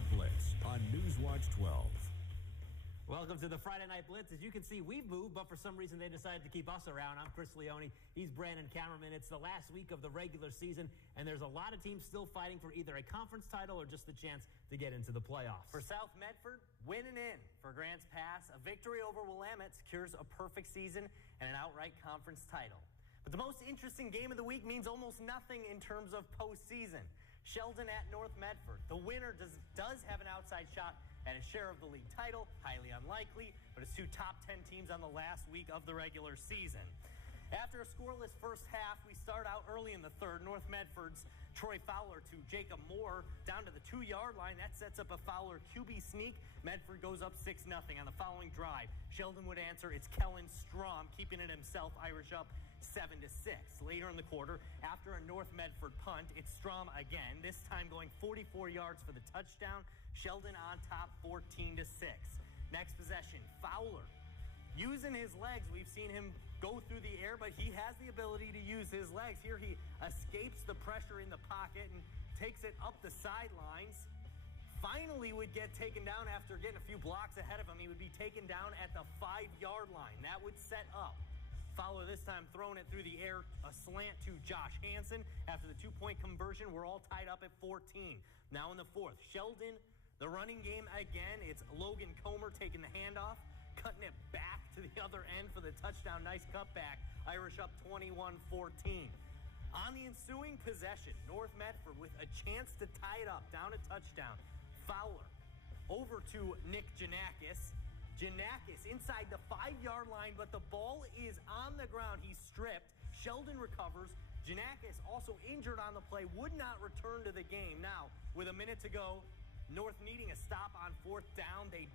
Night Blitz on Newswatch 12. Welcome to the Friday Night Blitz. As you can see, we've moved, but for some reason they decided to keep us around. I'm Chris Leone. He's Brandon Cameraman. It's the last week of the regular season, and there's a lot of teams still fighting for either a conference title or just the chance to get into the playoffs. For South Medford, winning in. For Grants Pass, a victory over Willamette secures a perfect season and an outright conference title. But the most interesting game of the week means almost nothing in terms of postseason. Sheldon at North Medford. The winner does have an outside shot at a share of the league title. Highly unlikely, but it's two top 10 teams on the last week of the regular season. After a scoreless first half, we start out early in the third. North Medford's Troy Fowler to Jacob Moore down to the 2-yard line. That sets up a Fowler QB sneak. Medford goes up 6-0 on the following drive. Sheldon would answer. It's Kellen Strom keeping it himself. Irish up 7-6. Later in the quarter, after a North Medford punt, it's Strom again, this time going 44 yards for the touchdown. Sheldon on top 14-6. Next possession, Fowler. Using his legs, we've seen him go through the air, but he has the ability to use his legs. Here he escapes the pressure in the pocket and takes it up the sidelines. Finally would get taken down after getting a few blocks ahead of him. He would be taken down at the 5-yard line. That would set up. Fowler this time throwing it through the air, a slant to Josh Hansen. After the 2-point conversion, we're all tied up at 14. Now in the fourth, Sheldon, the running game again. It's Logan Comer taking the handoff, cutting it back to the other end for the touchdown. Nice cutback. Irish up 21-14. On the ensuing possession, North Medford with a chance to tie it up, down a touchdown. Fowler over to Nick Janakis. Janakis inside the 5-yard line, but the ball is on the ground. He's stripped. Sheldon recovers. Janakis also injured on the play, would not return to the game. Now, with a minute to go, North needing a stop on 4th down. They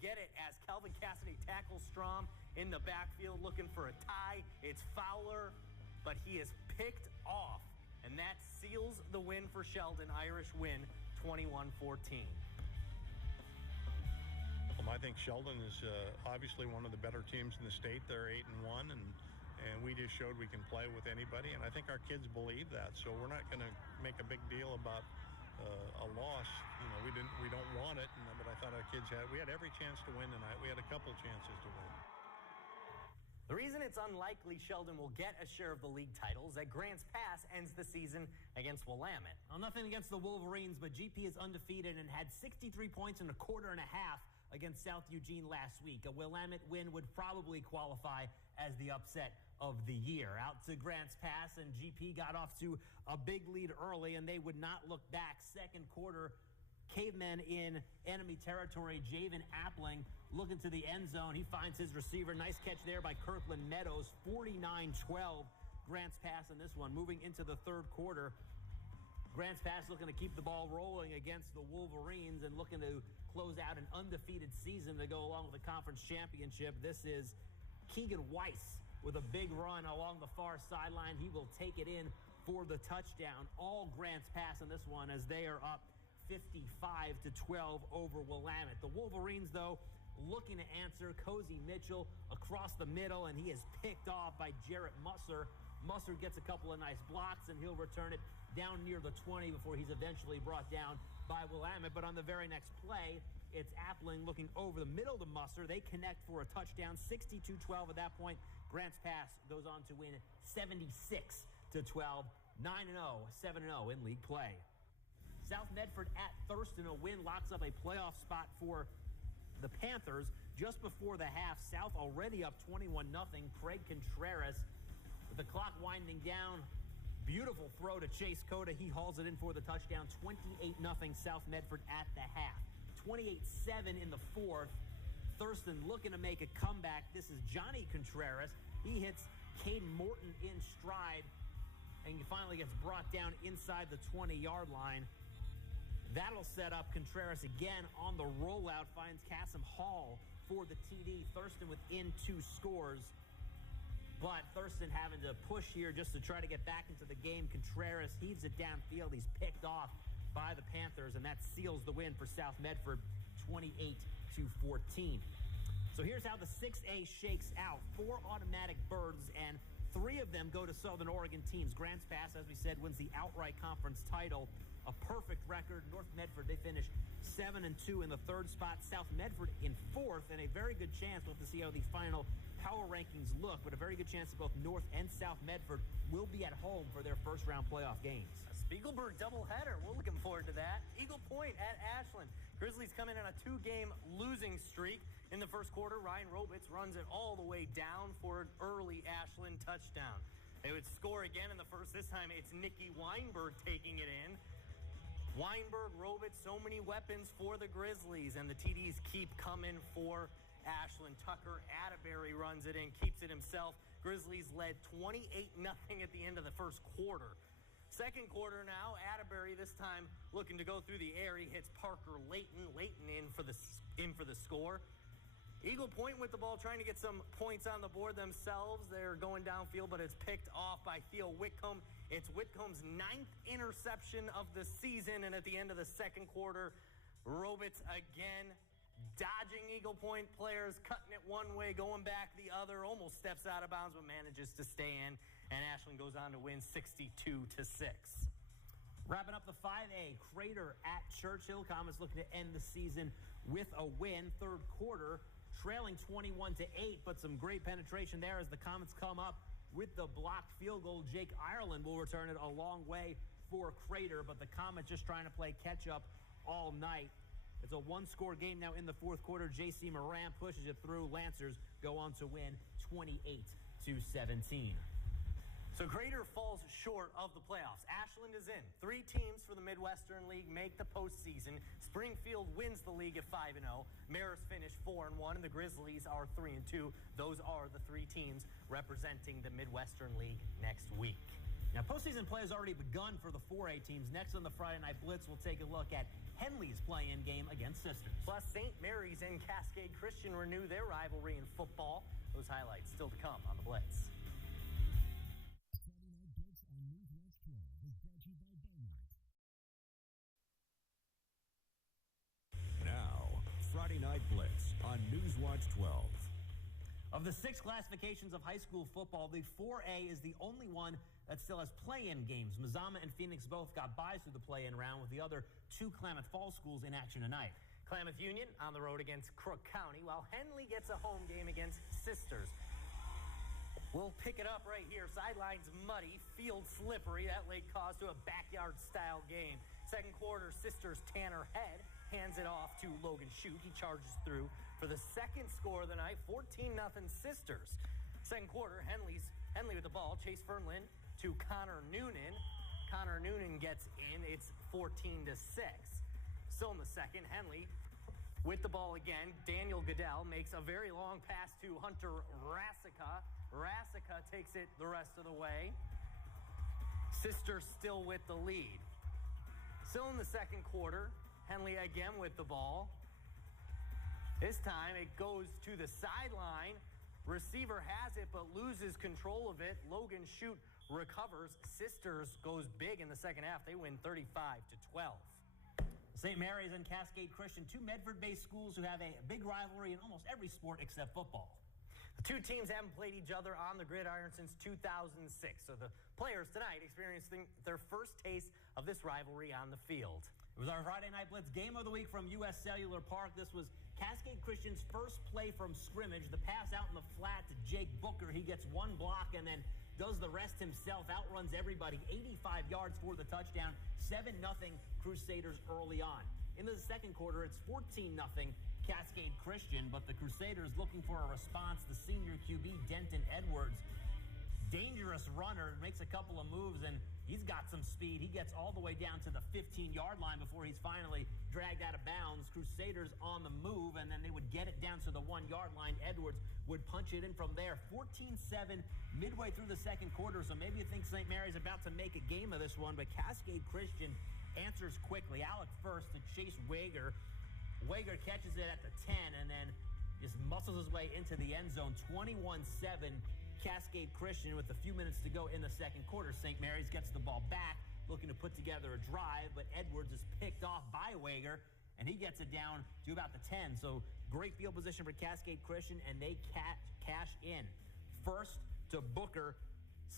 get it as Calvin Cassidy tackles Strom in the backfield looking for a tie. It's Fowler, but he is picked off, and that seals the win for Sheldon. Irish win 21-14. I think Sheldon is obviously one of the better teams in the state. They're 8-1, and we just showed we can play with anybody, and I think our kids believe that. So we're not going to make a big deal about a loss. You know, we don't want it, but I thought our kids we had every chance to win tonight. We had a couple chances to win. The reason it's unlikely Sheldon will get a share of the league title is that Grants Pass ends the season against Willamette. Well, nothing against the Wolverines, but GP is undefeated and had 63 points in a quarter and a half against South Eugene last week. A Willamette win would probably qualify as the upset of the year. Out to Grants Pass, and GP got off to a big lead early, and they would not look back. Second quarter, cavemen in enemy territory. Javen Appling looking to the end zone. He finds his receiver. Nice catch there by Kirkland Meadows. 49-12. Grants Pass in this one. Moving into the third quarter, Grants Pass looking to keep the ball rolling against the Wolverines and looking to close out an undefeated season to go along with the conference championship. This is Keegan Weiss with a big run along the far sideline. He will take it in for the touchdown. All Grants Pass in this one as they are up 55-12 over Willamette. The Wolverines, though, looking to answer. Cozy Mitchell across the middle, and he is picked off by Jarrett Musser. Musser gets a couple of nice blocks, and he'll return it down near the 20 before he's eventually brought down by Willamette. But on the very next play, it's Appling looking over the middle to Musser. They connect for a touchdown, 62-12 at that point. Grants Pass goes on to win 76-12, 9-0, 7-0 in league play. South Medford at Thurston, a win locks up a playoff spot for the Panthers. Just before the half, South already up 21-0. Craig Contreras with the clock winding down. Beautiful throw to Chase Cota. He hauls it in for the touchdown. 28-0 South Medford at the half. 28-7 in the fourth. Thurston looking to make a comeback. This is Johnny Contreras. He hits Caden Morton in stride, and he finally gets brought down inside the 20-yard line. That'll set up Contreras again on the rollout. Finds Cassim Hall for the TD. Thurston within 2 scores. But Thurston having to push here just to try to get back into the game. Contreras heaves it downfield. He's picked off by the Panthers, and that seals the win for South Medford, 28-14. So here's how the 6A shakes out. 4 automatic berths, and 3 of them go to Southern Oregon teams. Grants Pass, as we said, wins the outright conference title. a perfect record. North Medford, they finished 7-2 in the third spot. South Medford in fourth, and a very good chance. We'll have to see how the final power rankings look, but a very good chance that both North and South Medford will be at home for their first-round playoff games. A Spiegelberg doubleheader. We're looking forward to that. Eagle Point at Ashland. Grizzlies come in on a 2-game losing streak. In the first quarter, Ryan Robitz runs it all the way down for an early Ashland touchdown. They would score again in the first. This time it's Nicky Weinberg taking it in. Weinberg, Robitz, so many weapons for the Grizzlies, and the TDs keep coming for Ashland. Tucker Atterbury runs it in, keeps it himself. Grizzlies led 28-0 at the end of the first quarter. Second quarter now, Atterbury this time looking to go through the air. He hits Parker Layton. Layton in for the score. Eagle Point with the ball, trying to get some points on the board themselves. They're going downfield, but it's picked off by Theo Whitcomb. It's Whitcomb's 9th interception of the season, and at the end of the second quarter, Robitz again dodging Eagle Point players, cutting it one way, going back the other, almost steps out of bounds, but manages to stay in, and Ashland goes on to win 62-6. Wrapping up the 5A, Crater at Churchill. Comets looking to end the season with a win. Third quarter, trailing 21-8, but some great penetration there as the Comets come up with the blocked field goal. Jake Ireland will return it a long way for Crater, but the Comets just trying to play catch-up all night. It's a one-score game now in the fourth quarter. J.C. Moran pushes it through. Lancers go on to win 28-17. So Crater falls short of the playoffs. Ashland is in. 3 teams for the Midwestern League make the postseason. Springfield wins the league at 5-0. Marist finished 4-1, and the Grizzlies are 3-2. Those are the 3 teams representing the Midwestern League next week. Now, postseason play has already begun for the 4A teams. Next on the Friday Night Blitz, we'll take a look at Henley's play-in game against Sisters. Plus, St. Mary's and Cascade Christian renew their rivalry in football. Those highlights still to come on the Blitz. Now, Friday Night Blitz on Newswatch 12. Of the 6 classifications of high school football, the 4A is the only one that still has play-in games. Mazama and Phoenix both got byes through the play-in round, with the other 2 Klamath Falls schools in action tonight. Klamath Union on the road against Crook County, while Henley gets a home game against Sisters. We'll pick it up right here. Sidelines muddy, field slippery. That laid cause to a backyard-style game. Second quarter, Sisters' Tanner Head hands it off to Logan Shute. He charges through for the second score of the night, 14-0 Sisters. Second quarter, Henley with the ball. Chase Fernlin to Connor Noonan. Connor Noonan gets in. It's 14-6. Still in the second, Henley with the ball again. Daniel Goodell makes a very long pass to Hunter Rassica. Rassica takes it the rest of the way. Sisters still with the lead. Still in the second quarter, Henley again with the ball. This time it goes to the sideline. Receiver has it but loses control of it. Logan Shute recovers. Sisters goes big in the second half. They win 35-12. St. Mary's and Cascade Christian, 2 Medford-based schools who have a big rivalry in almost every sport except football. The 2 teams haven't played each other on the gridiron since 2006, so the players tonight experiencing their first taste of this rivalry on the field. It was our Friday Night Blitz game of the week from U.S. Cellular Park. This was Cascade Christian's first play from scrimmage. The pass out in the flat to Jake Booker. He gets 1 block and then does the rest himself, outruns everybody, 85 yards for the touchdown, 7-0 Crusaders early on. In the second quarter, it's 14-0 Cascade Christian, but the Crusaders looking for a response. The senior QB, Denton Edwards, dangerous runner, makes a couple of moves, and he's got some speed. He gets all the way down to the 15-yard line before he's finally dragged out of bounds. Crusaders on the move, and then they would get it down to the 1-yard line. Edwards would punch it in from there. 14-7 midway through the second quarter, so maybe you think St. Mary's about to make a game of this one, but Cascade Christian answers quickly. Alec first to Chase Wager. Wager catches it at the 10 and then just muscles his way into the end zone. 21-7 Cascade Christian with a few minutes to go in the second quarter. St. Mary's gets the ball back, looking to put together a drive, but Edwards is picked off by Wager, and he gets it down to about the 10. So great field position for Cascade Christian, and they cash in. First to Booker,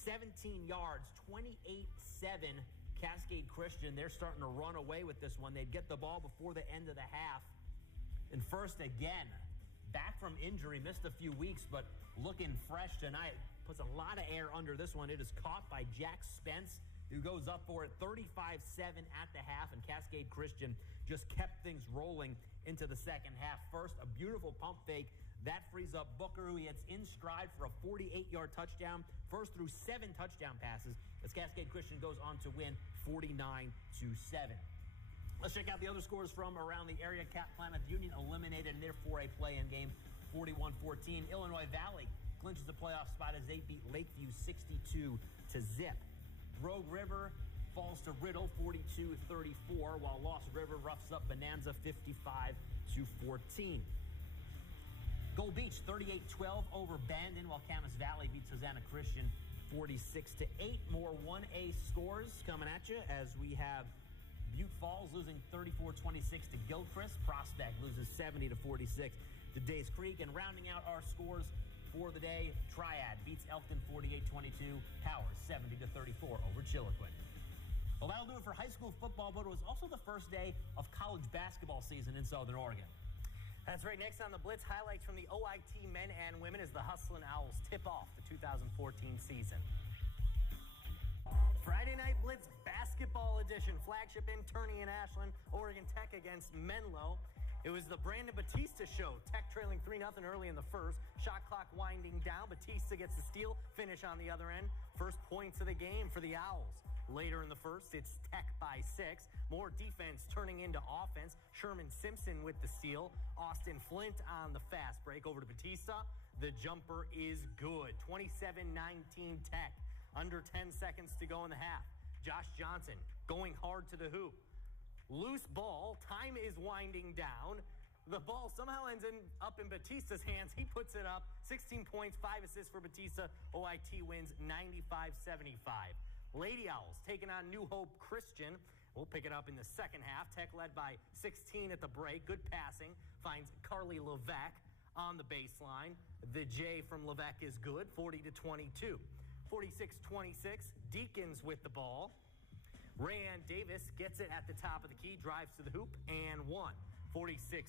17 yards, 28-7 Cascade Christian, they're starting to run away with this one. They'd get the ball before the end of the half. And first again, back from injury, missed a few weeks, but looking fresh tonight. Puts a lot of air under this one. It is caught by Jack Spence, who goes up for it 35-7 at the half, and Cascade Christian just kept things rolling into the second half. First, a beautiful pump fake. That frees up Booker, who he hits in stride for a 48-yard touchdown. First through 7 touchdown passes as Cascade Christian goes on to win 49-7. Let's check out the other scores from around the area. Plymouth Union eliminated in their 4A play-in game 41-14. Illinois Valley clinches the playoff spot as they beat Lakeview 62-0. Rogue River falls to Riddle 42-34, while Lost River roughs up Bonanza 55-14. Gold Beach 38-12 over Bandon, while Camas Valley beats Hosanna Christian 46-8. More 1A scores coming at you as we have Butte Falls losing 34-26 to Gilchrist. Prospect loses 70-46 to Days Creek. And rounding out our scores for the day, Triad beats Elkton 48-22. Powers 70-34 over Chiloquin. Well, that'll do it for high school football, but it was also the first day of college basketball season in Southern Oregon. That's right. Next on the Blitz, highlights from the OIT men and women as the Hustlin' Owls tip off the 2014 season. Friday Night Blitz basketball edition. Flagship in Turney and Ashland. Oregon Tech against Menlo. It was the Brandon Batista show. Tech trailing 3-0 early in the first. Shot clock winding down. Batista gets the steal. Finish on the other end. First points of the game for the Owls. Later in the first, it's Tech by 6. More defense turning into offense. Sherman Simpson with the steal. Austin Flint on the fast break over to Batista. The jumper is good. 27-19 Tech. Under 10 seconds to go in the half. Josh Johnson going hard to the hoop. Loose ball. Time is winding down. The ball somehow ends up in Batista's hands. He puts it up. 16 points, 5 assists for Batista. OIT wins 95-75. Lady Owls taking on New Hope Christian. We'll pick it up in the second half. Tech led by 16 at the break. Good passing. Finds Carly Levesque on the baseline. The J from Levesque is good. 40-22. 46-26. Deacons with the ball. Rayanne Davis gets it at the top of the key. Drives to the hoop and one. 46-29.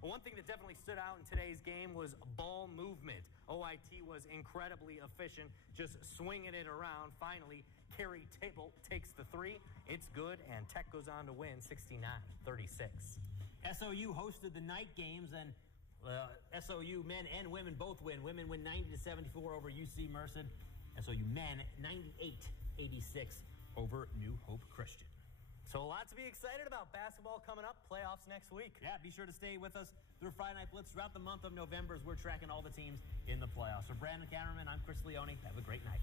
One thing that definitely stood out in today's game was ball movement. OIT was incredibly efficient, just swinging it around. Finally, Carrie Table takes the 3. It's good, and Tech goes on to win 69-36. SOU hosted the night games, and SOU men and women both win. Women win 90-74 over UC Merced. SOU men 98-86 over New Hope Christian. So a lot to be excited about. Basketball coming up, playoffs next week. Yeah, be sure to stay with us through Friday Night Blitz throughout the month of November as we're tracking all the teams in the playoffs. For Brandon Cameraman, I'm Chris Leone. Have a great night.